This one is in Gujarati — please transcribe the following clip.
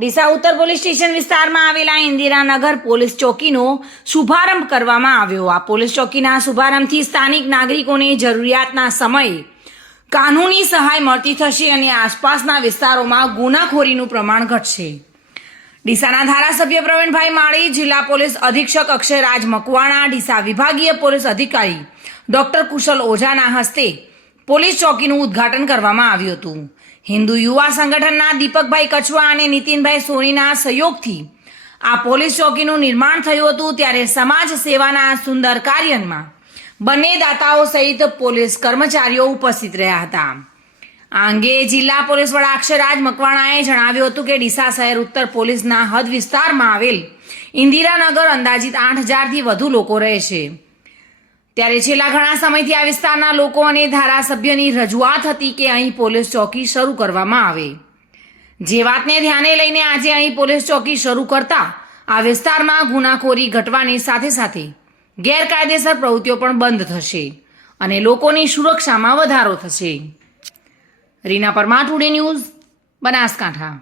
ડીસા ઉત્તર પોલીસ સ્ટેશન વિસ્તારમાં આવેલા ઇન્દિરાનગર પોલીસ ચોકીનો શુભારંભ કરવામાં આવ્યો. આ પોલીસ ચોકીના શુભારંભથી સ્થાનિક નાગરિકોને જરૂરિયાતના સમયે કાનૂની સહાય મળતી થશે અને આસપાસના વિસ્તારોમાં ગુનાખોરીનું પ્રમાણ ઘટશે. ડીસાના ધારાસભ્ય પ્રવીણભાઈ માળી, જિલ્લા પોલીસ અધિક્ષક અક્ષયરાજ મકવાણા, ડીસા વિભાગીય પોલીસ અધિકારી ડોક્ટર કુશલ ઓઝાના હસ્તે પોલીસ ચોકીનું ઉદ્ઘાટન કરવામાં આવ્યું હતું. હિન્દુ યુવા સંગઠનના દીપકભાઈ કછવા અને નીતિનભાઈ સોનીના સહયોગથી આ પોલીસ ચોકીનું નિર્માણ થયું હતું ત્યારે સમાજ સેવાના સુંદર કાર્યમાં બંને દાતાઓ સહિત પોલીસ કર્મચારીઓ ઉપસ્થિત રહ્યા હતા. આ અંગે જિલ્લા પોલીસ વડા અક્ષરાજ મકવાણાએ જણાવ્યું હતું કે ડીસા શહેર ઉત્તર પોલીસના હદ વિસ્તારમાં આવેલ ઇન્દિરાનગર અંદાજિત આઠ હજારથી વધુ લોકો રહે છે. ત્યારે છેલ્લા ઘણા સમયથી આ વિસ્તારના લોકો અને ધારાસભ્યની રજૂઆત હતી કે અહીં પોલીસ ચોકી શરૂ કરવામાં આવે. જે વાતને ધ્યાને લઈને આજે અહીં પોલીસ ચોકી શરૂ કરતા આ વિસ્તારમાં ગુનાખોરી ઘટવાની સાથે સાથે ગેરકાયદેસર પ્રવૃત્તિઓ પણ બંધ થશે અને લોકોની સુરક્ષામાં વધારો થશે. Reena Parmar, today news, Banaskantha.